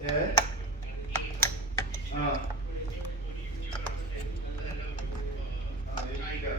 Evet. हाँ हाँ एक का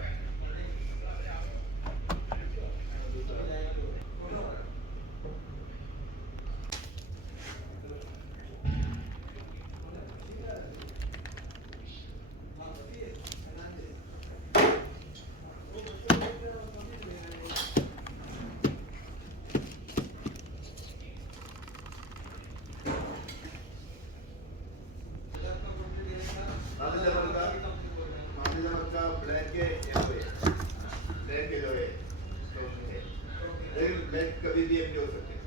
माथे जमल का ब्लैक के येलो है ब्लैक येलो है स्टोन है लेकिन ब्लैक कभी भी एम्प्टी हो सकते हैं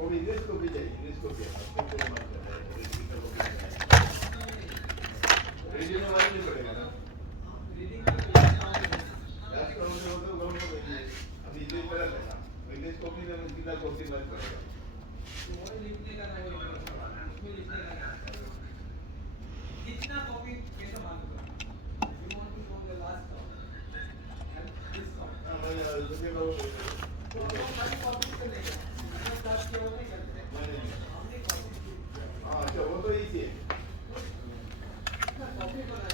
वो इंग्लिश को भी चाहिए इंग्लिश को भी अपने को मत करना है रीडिंग में नहीं पड़ेगा ना याद करोगे तो गवर्नमेंट को भेजिए अब इंग्लिश पढ़ा लेना इंग्लिश कॉपी में कितना कॉपी मत पड़ेगा कितना कॉपी कैसे मालूम you want to know the last count and this count हाँ मैं दूसरे का वो तो वो सारी कॉपी कर लेगा मैंने स्टार्ट किया वो नहीं करते नहीं हमने कॉपी हाँ अच्छा वो तो इजी है कॉपी बनाया